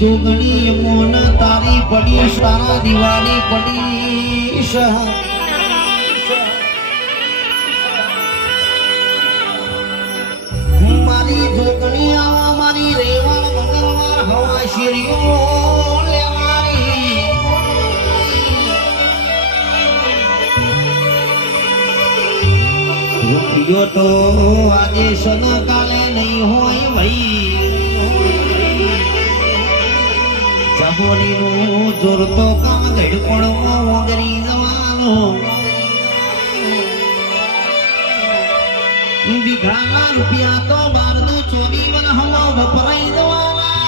જોગણી મોન તારી પડી સારા દિવાળી પડી મારી જોગણી આવા મારી રેવાળ મંગળવાર હવા શીરીઓ લેવારી રૂપિયો તો આજે સન કાલે નહીં હોય ભાઈ જમોરીનું જોર તો કામ ઘડપણો વગરી જવાનો બીઘાના રૂપિયા તો 12 નું 24 વરહમાં વપરાઈ જવાના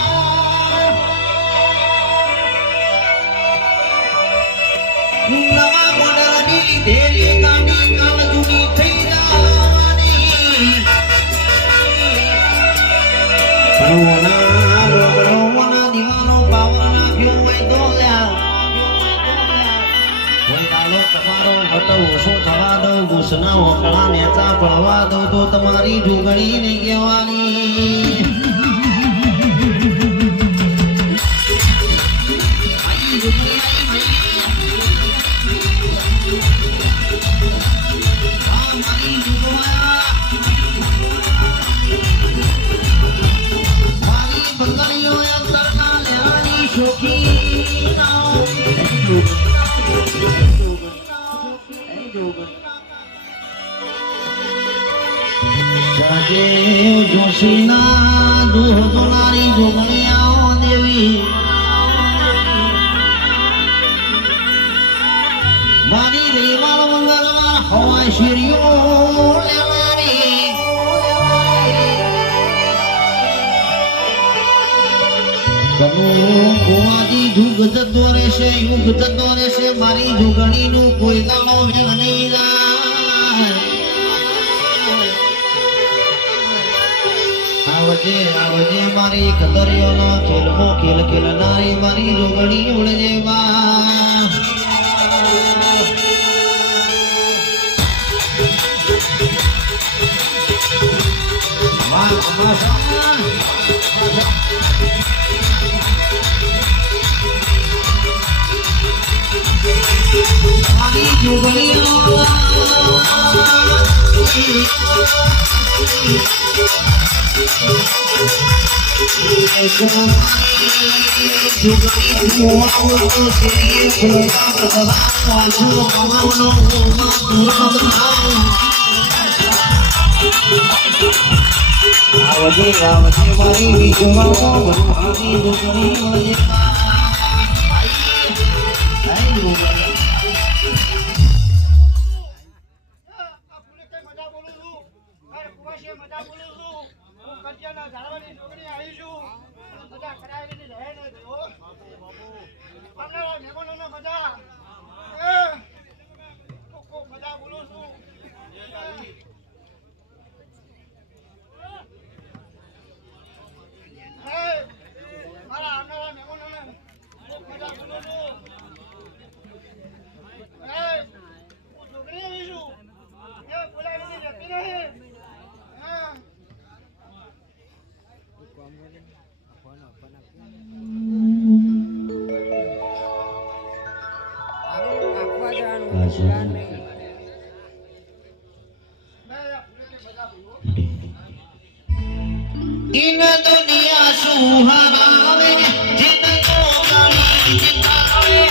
નવા મોડલની લીધેલી ગાડી કાલ જૂની થઈ જવાની રોગણોના દીવાનો પાવર નાખ્યો હોય તો તમારો હટો ઓછો થવા દો ઘૂસના ઓકળા નેચા પડવા દો તો તમારી જોગણી નહીં કહેવાની મારી બંગડીઓ અંતરના લેવાની શોખી જોશીના દુહનારી જોગણી આવો દેવી મારી રેવાળ મંગળવાર હવા શીરીઓ લેવાની ગોવાજી જુગ જતો રહેશે યુગ જતો રહેશે મારી જોગણીનું કોઈ દાડો વેણ નહીં જાય આવજે આવજે મારી કતરીઓનો ખેલમો ખેલ ખેલનારી મારી જોગણી ઉડજે બા મારી જોગણીઓ આવજે આવજે મારી વિજવાઓ મારી જોગણી મળજે इन दुनिया सुहावे जिनको गाली जितावे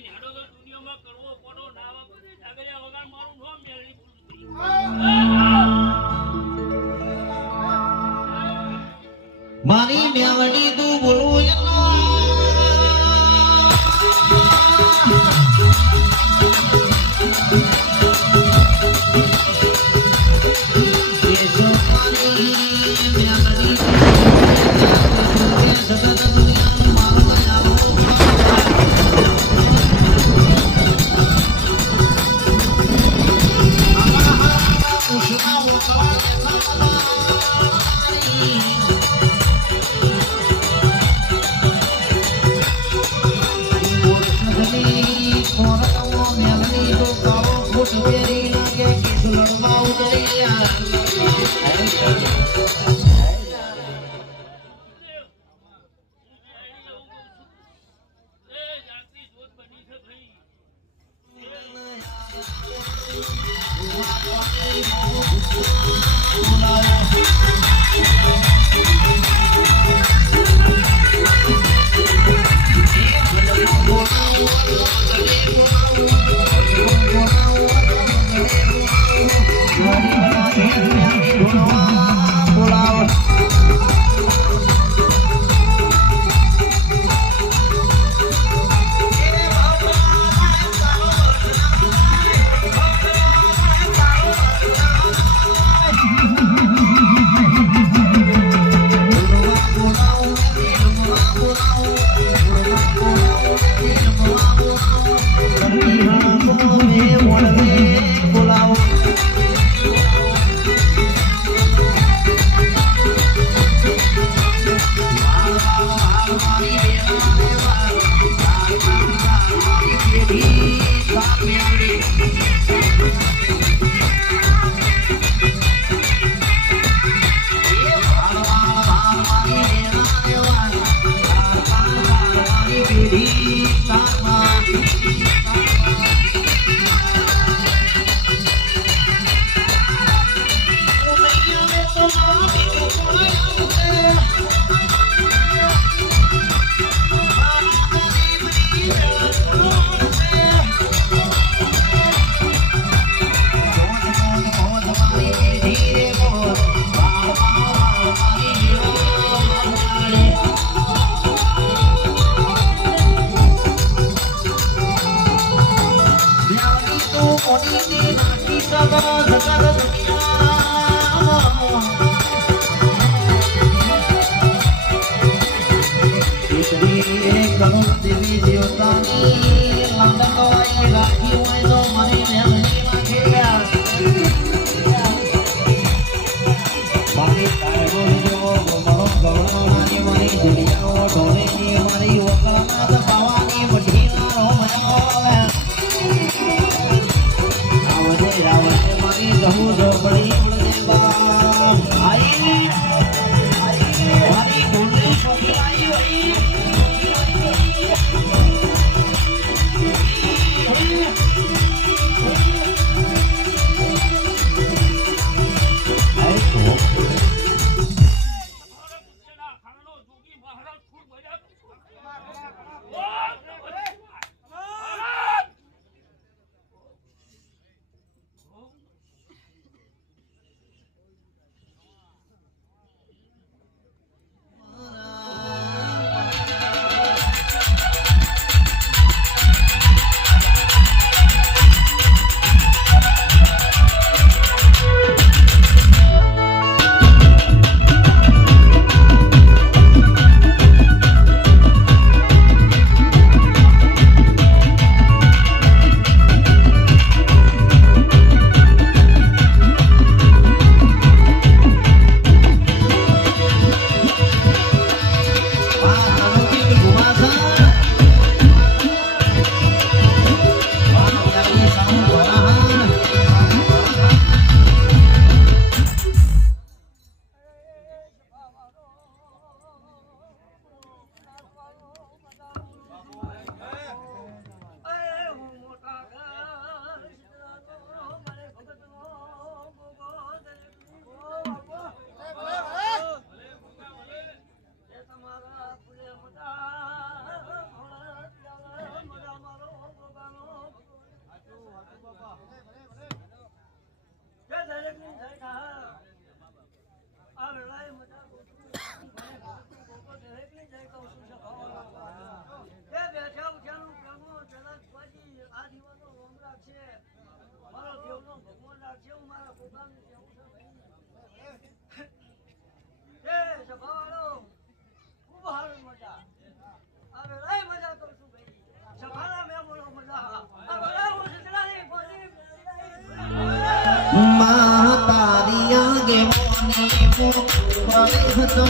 લાગી નેડો તો દુનિયામાં કરવો પડો ના વાપરે જાગર્યા વગર મારું નામ મેળવી બોલું મારી મેલડી તું બોલવું તારી આગે મોની પડે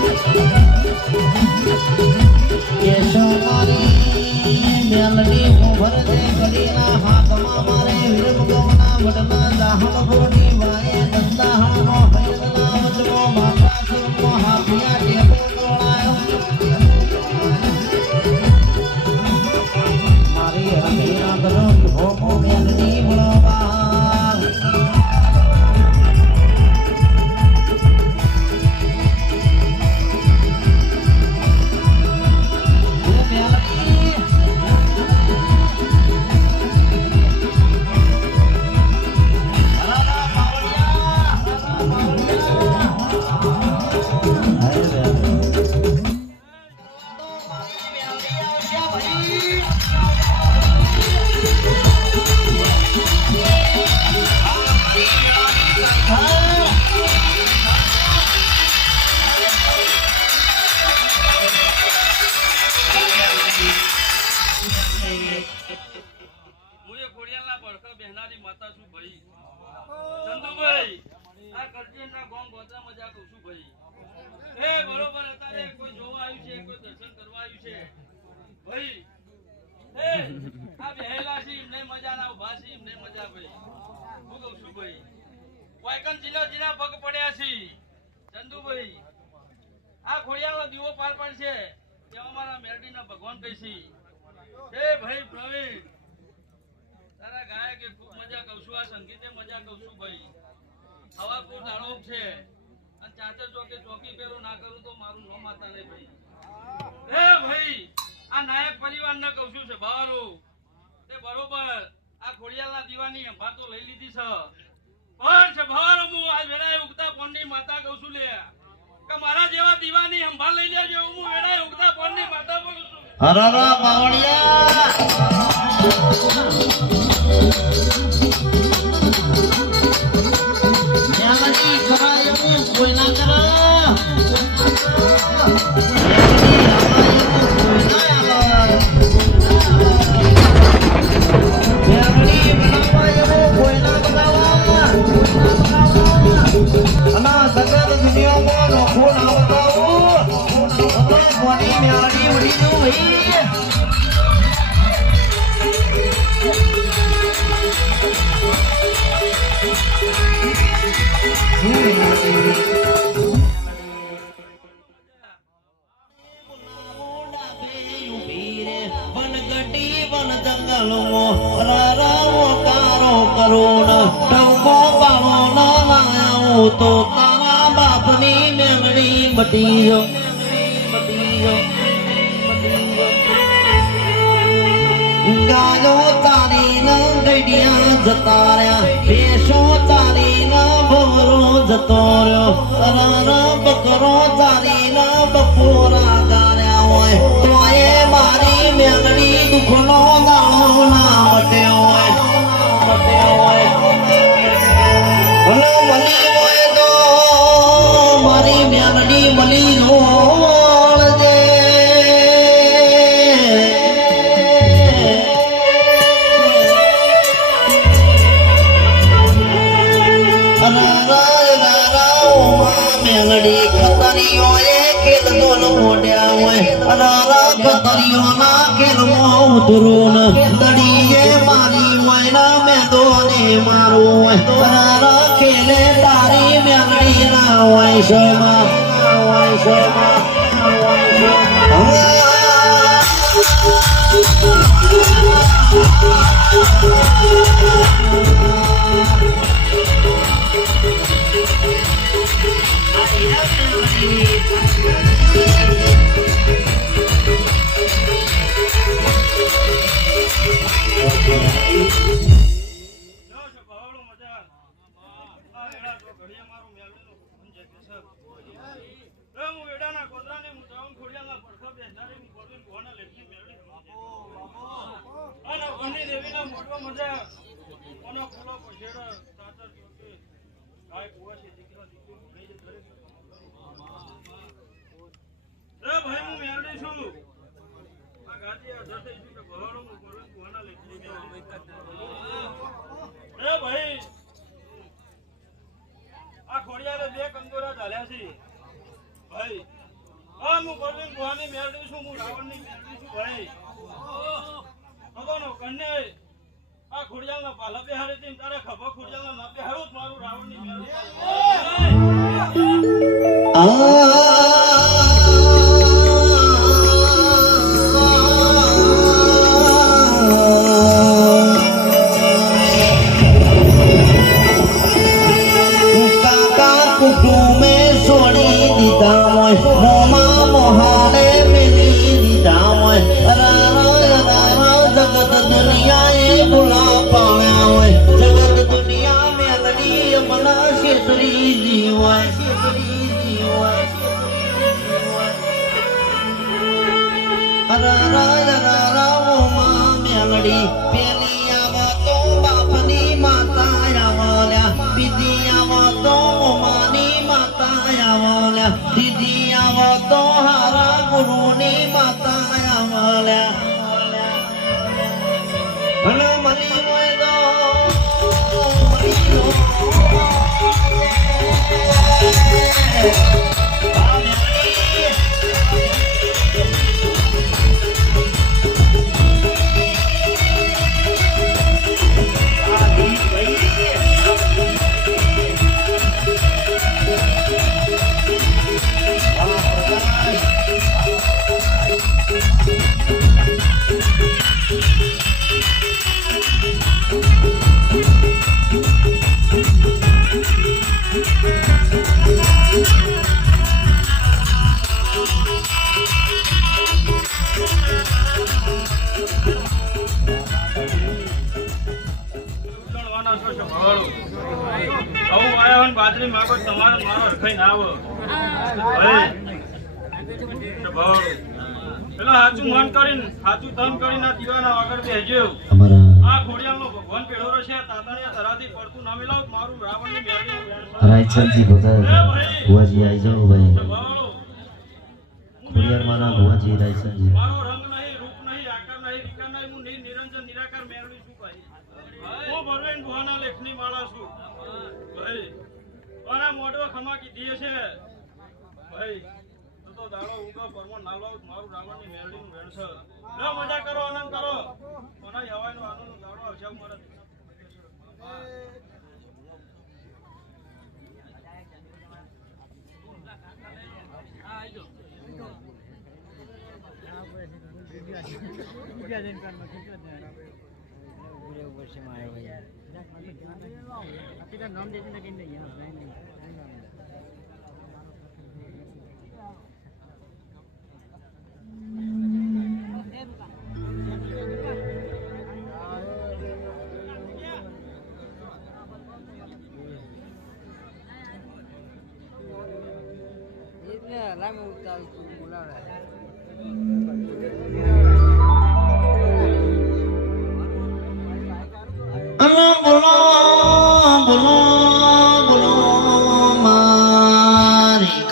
મારી મેલડી ભરતે ઘડીના હાથમાં મારે વિરમગમના વડના દાહન ભોડી વાય દંદાહણનો હૈદના વચનો માતા સુરનો હાથિયા ટેકો તોળાયો હું એ ખોડિયાલના પડખે બેહનારી માતા છું ભાઈ. ચંદુભાઈ, આ કરજણના ગોમ ગોત્રા મજા કહું છું ભાઈ. એ બરોબર અત્યારે કોઈ જોવા આવ્યું છે, કોઈ દર્શન કરવા આવ્યું છે. ભાઈ, એ આ બેહેલા છે એમને મજા ના, ઉભા છે એમને મજા ભાઈ. હું કહું છું ભાઈ, વાયકન જીના પગ પડ્યા છે. ચંદુભાઈ, આ ખોડિયાલનો દીવો પાર પાડશે એવા મારા મેરડીના ભગવાન કહીશી. એ ભાઈ પ્રવીણ, તારા ગાયકે ખૂબ મજા કહું છું, આ સંગીતે મજા કહું છું ભાઈ. હવા કોઈ દાડો છે અને ચાચર ચોકે ચોકી પેલું ના કરું તો મારું નો માતા નહીં ભાઈ. એ ભાઈ, આ નાયક પરિવારને કહું છું છે ભાવારું, તે બરોબર આ ખોડિયાલના દીવાની સંભાળ તો લઈ લીધી છે, પણ છે ભાવારો હું આ વેળાએ ઉગતા પોનની માતા કહું છું લે કે મારા જેવા દીવાની સંભાળ લઈ લેજો. હું વેળાએ ઉગતા પોનની માતા બોલું છું. હરરા બાવળિયા ન્યામની ખવાયું કોઈ ના કરો. ન્યામની બનાવાયું કોઈ ના બનાવા. આના સગત દુનિયામાં નોખો ના બતાવું. કોની ન્યામની વળી જો ભાઈ. વનગટી વન જંગલમાં રારાવો કારો કરુણ ટંકો પાળો ના લાયો તો તારા બાપની મેમણી મટીયો. ગાયો તારીના ગડિયા જતા રહ્યા, ભેંસો તારીના ભવરો જતો રહ્યો, રારા બકરો તારીના બપોરા ગાર્યા હોય તો એ મારી મેલડી દુખનો દાણો ના મટ્યો હોય. અને મળી હોય તો મારી મેલડી મળી જોડજે. મેલડી ખતરીઓ એ કેલનો મોડ્યા હોય, અનારા ખતરીઓ ના કેલમો ઉતરું દડીએ મારી મહિના મેં દોને મારું હોય, અનારા ખેલે તારી મેલડી ના હોય શેમાં. આ ખોડિયાલના પાલા બેહારે તીન તારે ખભા ખોડિયાલના ના બેહારું જ મારું રાવણની મેળવી. કાકા કુટુંબે છોડી દીધા હોય, મોમા મોહાને મેલી દીધા હોય, જગત દુનિયાએ ભૂલા પાડ્યા હોય, જગત દુનિયા મેલડી મના શેતરી જીવાય. રારા મોમા આંગળી પેલી આવો તો બાપની માતા આવલ્યા બીજી આવો તો માની માતા આવલ્યા ત્રીજી આવો તો હારા ગુરુની માતા આવલ્યા અને મની હોય તો બાજરી માગો તમારો મારો અરખાઈ ના આવો પેલા હાચું મન કરીને હાચું તન કરીને આ દીવાના આગળ બેસજો આ ઘોડિયાનો ભગવાન પેડોરો છે તાતાણીયા ધરાથી પડતું ના મિલાવ મારું રાવણની મેરડી રાયચંદજી બધા ભુવાજી આવી જાઓ ભાઈ ખોડિયારમાંના ભુવાજી રાયચંદજી મારો રંગ નહીં રૂપ નહીં આકાર નહીં વિકાર નહીં હું નિરંજન નિરાકાર મેરડી છું ભાઈ હું ભરવેન ભુવાના લેખની માળા છું ભાઈ અને મોઢો ખમા કીધી છે ભાઈ તો દાડો ઉગો પરમો નાલો મારું રાવણની મેરડીનું વેણ છે લો મજા કરો આનંદ કરો મને હવાનો આનંદનો દાડો આવશે મારા લાગે ઉતાર બોલાવે બોલો બોલો બોલો મારી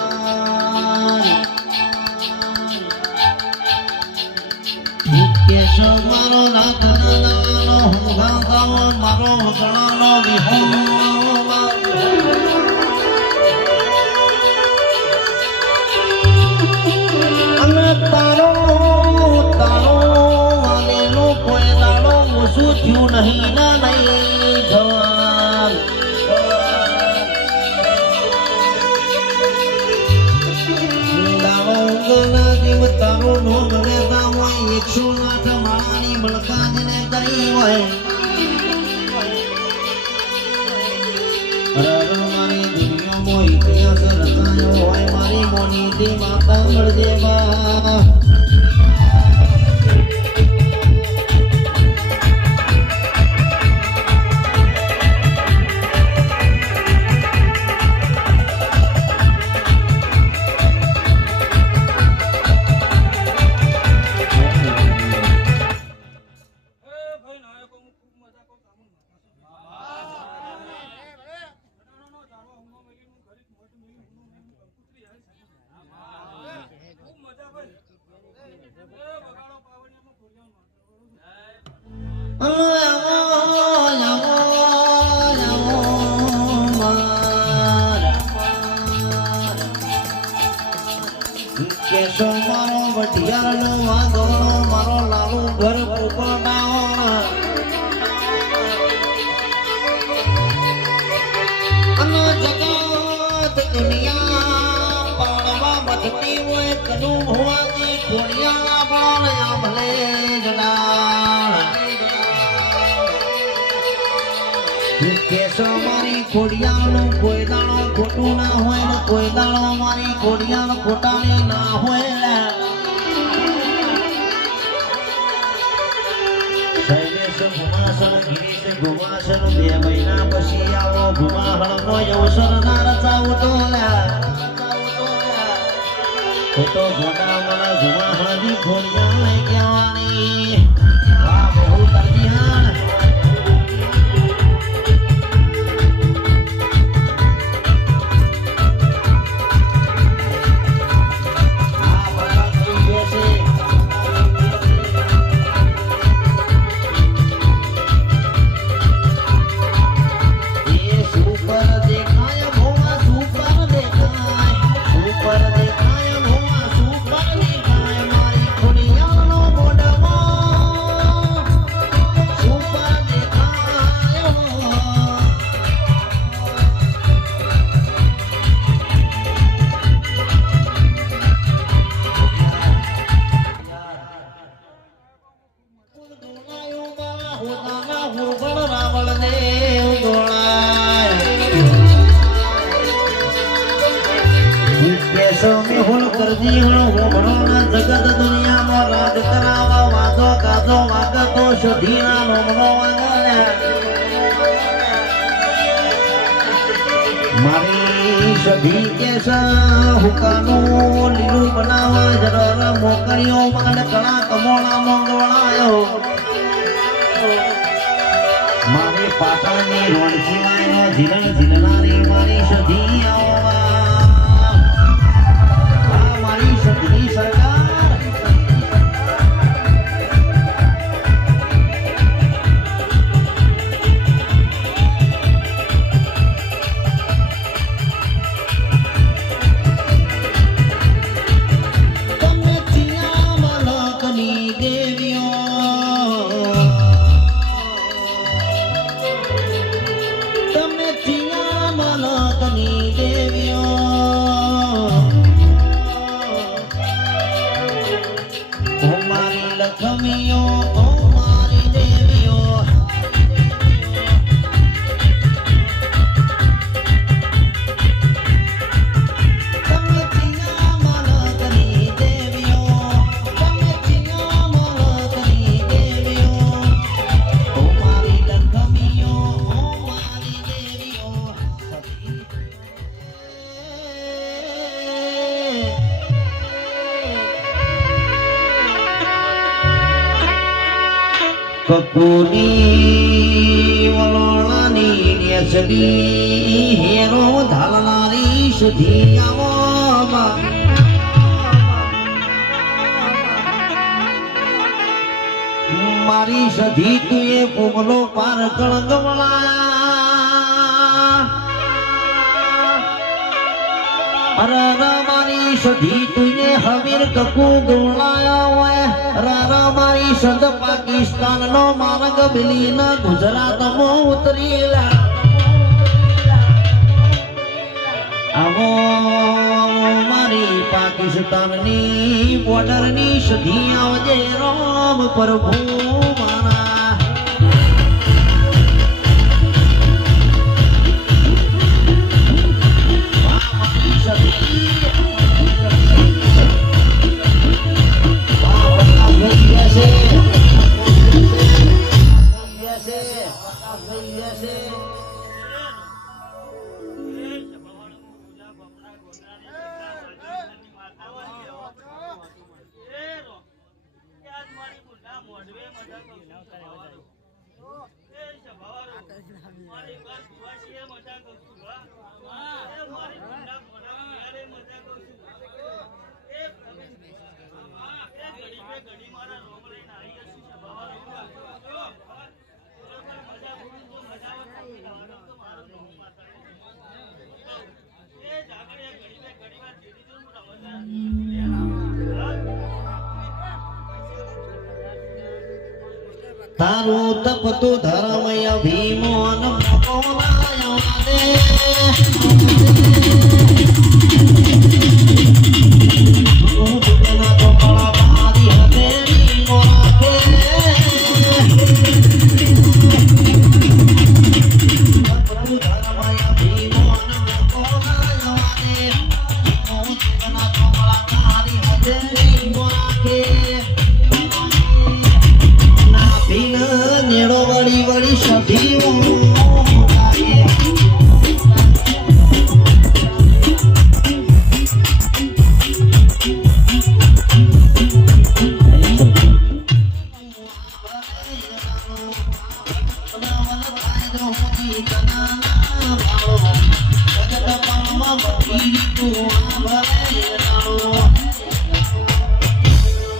કેશવ મારો નાથનો હુંગાવો મારો ગણાનો વિહો તારો તારો વાલેનો કોઈ દાડો મૂસું થયું નહીં ના નહીં જવાન દાડો ઉગલના જીવ તારો નોમ લેતા હોય 108 માળાની બળકાજને કરી હોય મારી દુનિયામાં ઇતિહાસ રચાયો હોય મારી મોની માતા મળજેવા કેશવ મારો વઢિયારનો વાંધોનો મારો લાલુ ઘર પોપડાઓ અનો જગત દુનિયા પાડવા મથતી હોય કનુ ભુવાજી ખોડિયા બોલ્યા ભલે જડા કેશવ મારી ખોડિયાનું કોઈ દાણો ખોટું ના હોય ને કોઈ દાણો મારી ખોડિયાનો ખોટાની ના હોય શૈલેષ ગુમાસન ગિરીશ ગુમાસન 2 મહિના પછી આવો ગુમાહણનો અવસર ના રચાવો તો ખોટો ગોડા મને ગુમાહણની ખોડિયા લઈ કહેવાની આ બહુ પોતાના હોગળ રાવળ દેવ દોડાય કેશવ મેહુલ કરજી હણો હોમણોના જગત દુનિયામાં રાજ કરાવા વાતો કાતો વાગતો સધીના નોમનો વાગલ્યા મારી સધી કેસા હુકાનું લીલું બનાવવા જરર મોકળીઓ મગન કણા કમોણા મોંગવણાયો મારી પાટણની રોડ સિવાયનો ઝીલણ ઝીલનારી મારી સધી આવવા મારી સધી સરકાર કપૂની વલોણાની નેસડી હેરો ધાલનારી સુધી આવવામાં મારી સધી તુએ પોગલો પાર કળગવળા અરે મારી સધી તુને હવીર કકુ ગવળાયા હોય મારી સંત પાકિસ્તાન નો માર્ગ બિલીન ગુજરાતમાં ઉતરેલા આવો મારી પાકિસ્તાનની બોર્ડરની સધી આવજે રામ પ્રભુ મારા મારી સધી તારું તપતું ધર્મય ભીમોન ભગવાન દે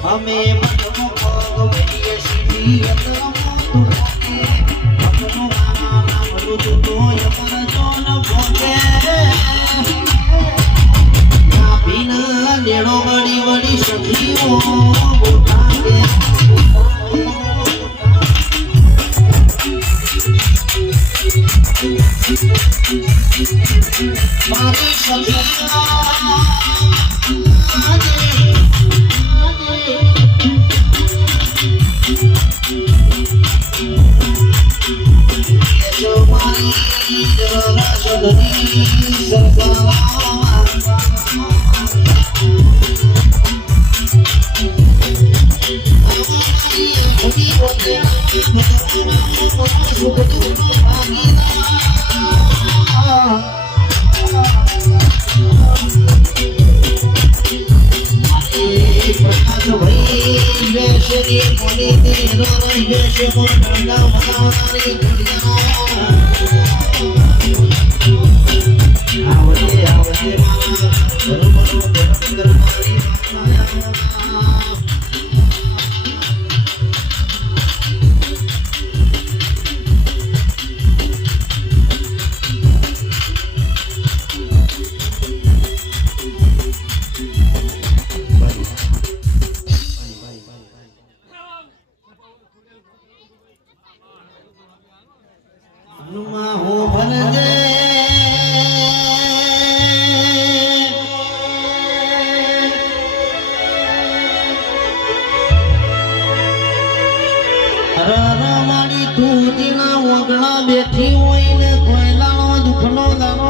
અમે મનમો પગ મેરીએ સીધી અતરમો તુકે અપનો મારા નામ રુદ તો યપર જોન ભોગે ના બિન લેડો વડી વડી સખીઓ બોટાગે મારી સખીઓ આજે ધરી સરકારમાં બેઠી હોય ને કોયલાનો દુખનો દાનો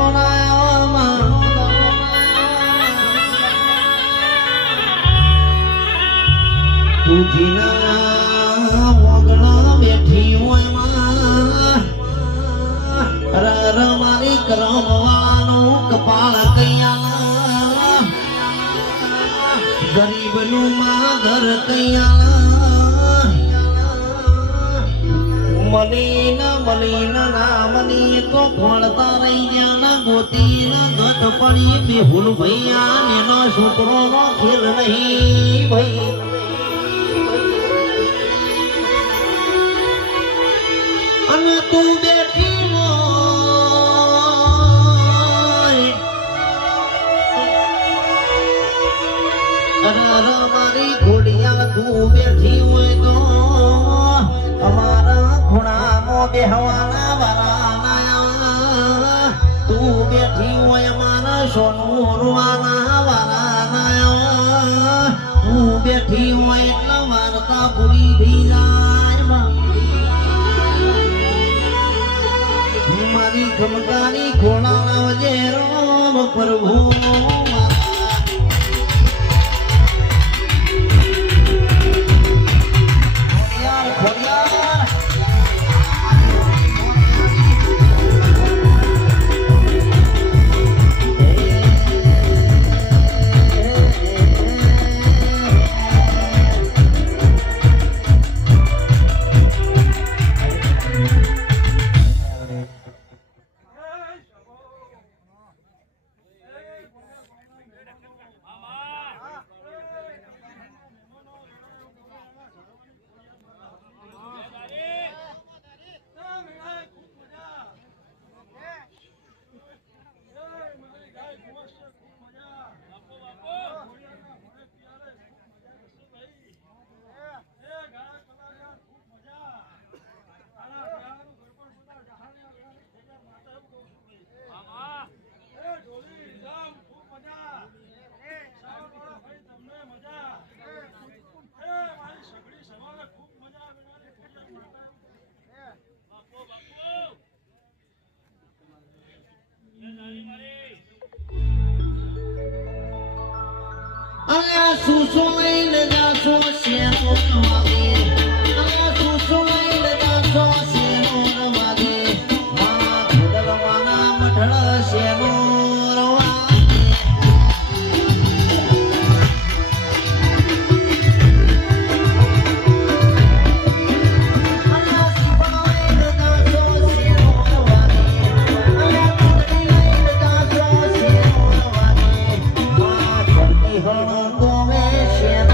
તુજીના વગણા બેઠી હોય મારી કરમવાનું કપાળ કૈયા ગરીબનું માં ઘર કૈયા મલીન નામની તો ભણતા રહી ગયા ગોતી ગત પડી બેહુલ ભૈયા નેનો છોકરો નો ખેલ નહીં ભાઈ અને તું બેઠી મારી ઘોડિયા તું બેઠી હોય તો અમારા ખૂણામાં બેહવાના વાળાના તું બેઠી હોય અમારા સોનું રૂવાના વાળાના તું બેઠી હોય એટલે વાર્તા પૂરી થઈ જાય મારી ખમકારી ખોળાના વજે રોમ પ્રભુ સુસો લઈને જાશો શેરો વાગે સુસો લઈને જાશો શેરો વાગે મારા ખોડલવાના મઢળ શેરો Share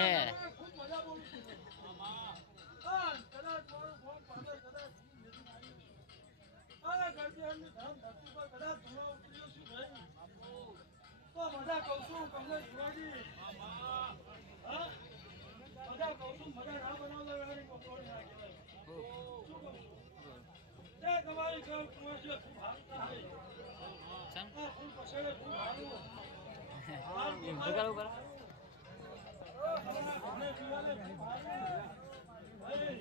ખૂબ મજા બોલું છું. હા, કદાચ મારું ફોન પાછળ કદાચ હું મેથી માર્યું. અરે ગરબીની ધરમ ધરતી પર કદાચ ધૂળો ઉતર્યો છું ભાઈ. તો મજા કહું છું તમને જોવાજી. હા? મજા કહું છું મજા ના બનાવતા વેળાની પકોડી ના કહેવાય. શું કહું છું? તે તમારી ઘર કુંવરજીએ ખૂબ હારું થાય. હા, ફૂલ પછેડે ખૂબ હારું. મને પીવાને ખૂબ હારું. ભાઈ.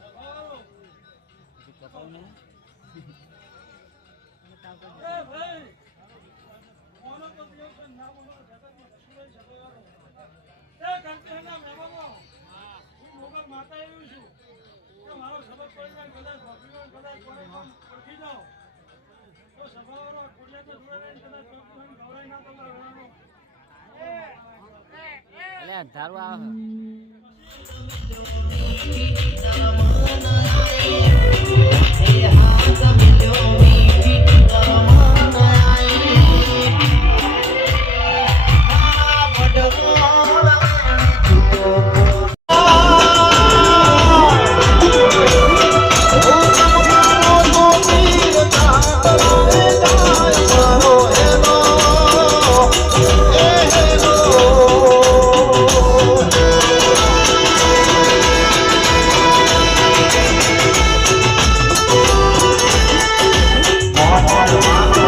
જવારો. એ ભાઈ. મોનો તો દેવ છે ના મોનો જગતમાં કશું નહીં જગવારો. એ કંઠેના મહેમાનો. હું મોગલ માતા એવું છું. કે મારો શબ્દ પડીને કદાચ ભક્તિમાં કદાચ કોઈ પણ ઓળખી જાઓ. તો સભાવાળો કોડિયા તો જોડે રહીને કદાચ ભક્તિમાં ગવરાઈ ના તમારા વેળાનો. ધારું આવે Bye.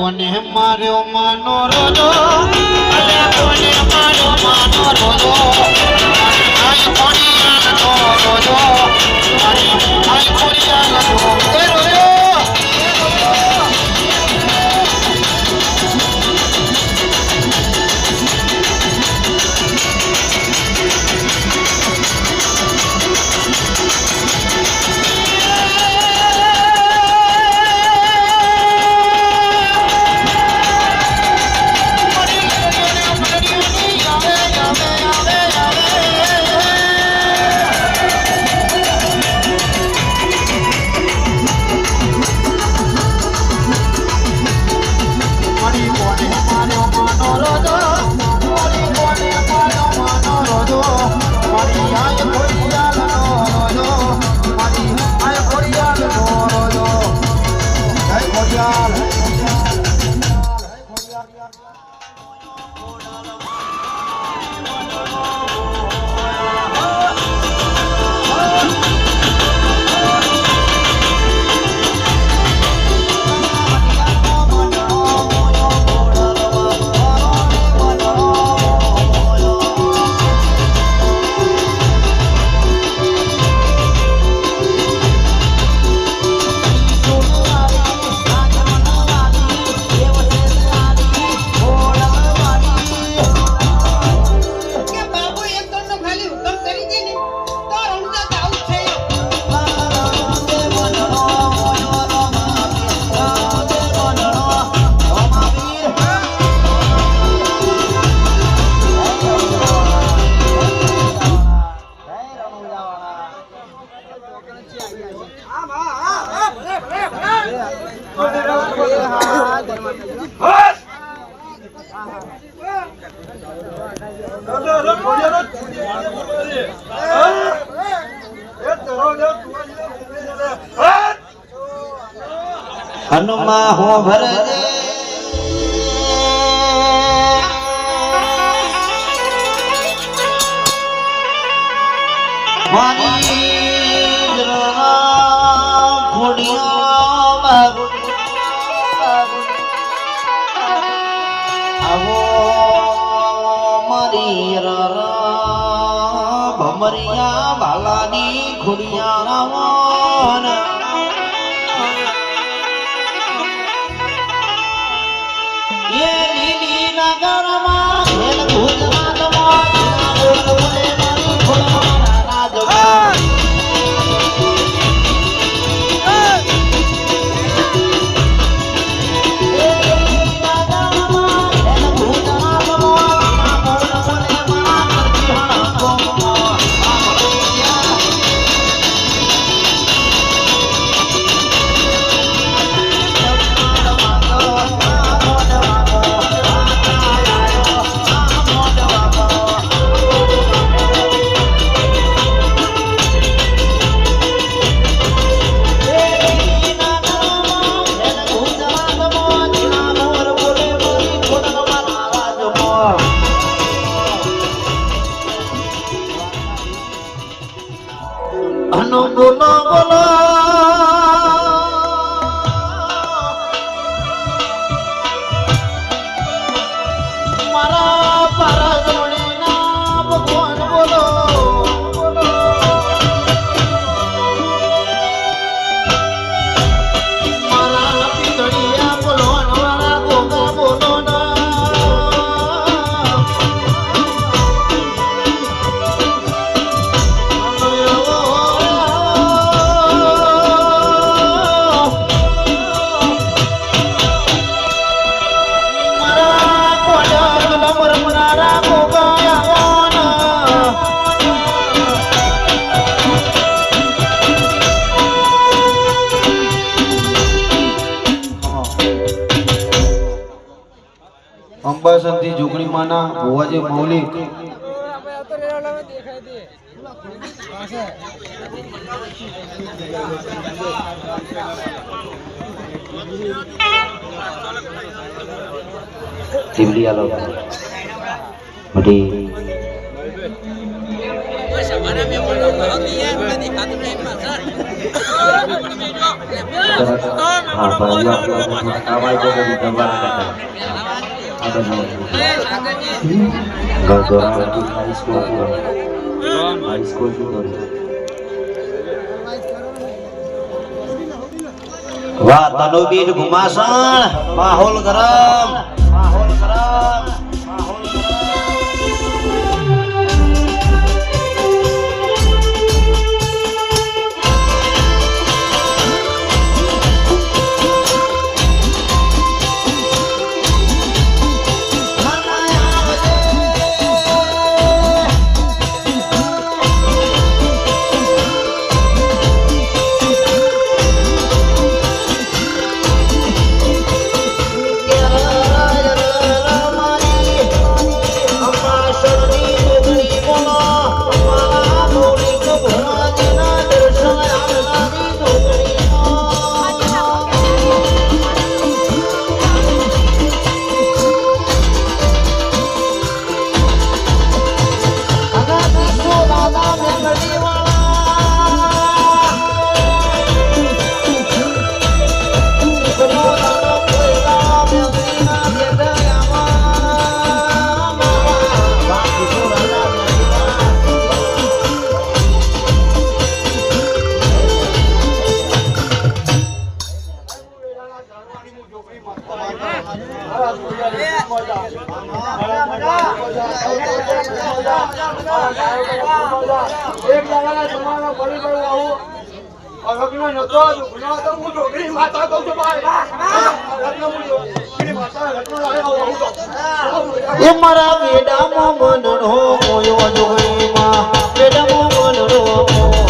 કોને માર્યો માનો રોજો અલ્યા કોને માર્યો માનો રોજો આઈ કોડિયાનો રોજો આઈ કોડિયાનો રોજો હનુમા હો ભરજે મારી ખોડિયા આવો મારી ભમરિયા બાલાની ખોડિયા રાવણ બોલો બોલો મારા પરજોડીના ભગવાન બોલો મારા પીતળિયા બોલો મારા ગોગા બોલો અંબાસનથી જોગણી માના ભુવાજી મૌલિક તિવલી આલો બધી Mana memang orang dia, berarti kata mereka હા ભાઈ આવાય તો બધી દવા ગોરા હાઈ સ્કૂલ વાહ તનુબીર ઘુમાસણ માહોલ ગરમ માહોલ ગરમ માહોલ ગરમ એક દાડા તમારો પરિવાર આવું અગનો નતો ગુનો તો હું ડોગરી માતા કહું છું ભાઈ રત્ન મુળ્યો કે માતા રત્ન લાવ્યો આવું તો એ મારા વેડામાં મનનો મોયો જોઈમાં વેડામાં મનનો મોયો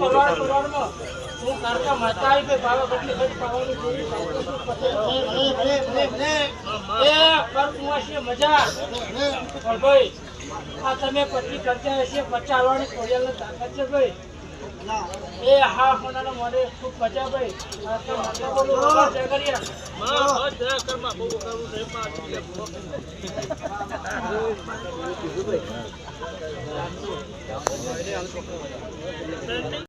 પરવારમાં હું કારકા માતા આવી ગઈ બાવા કેટલી બધી પાવાની જોઈ એ પરવાસી મજા પણ ભાઈ આ તમે પછી કરતા હશે પચાવવાની કોડિયાલને તાકાત છે ભાઈ એ હા કોનાનો મોડે ખૂબ મજા ભાઈ કારકા માતા બોલો જય કરીએ માં જય કર્મા બહુ કરવું છે માં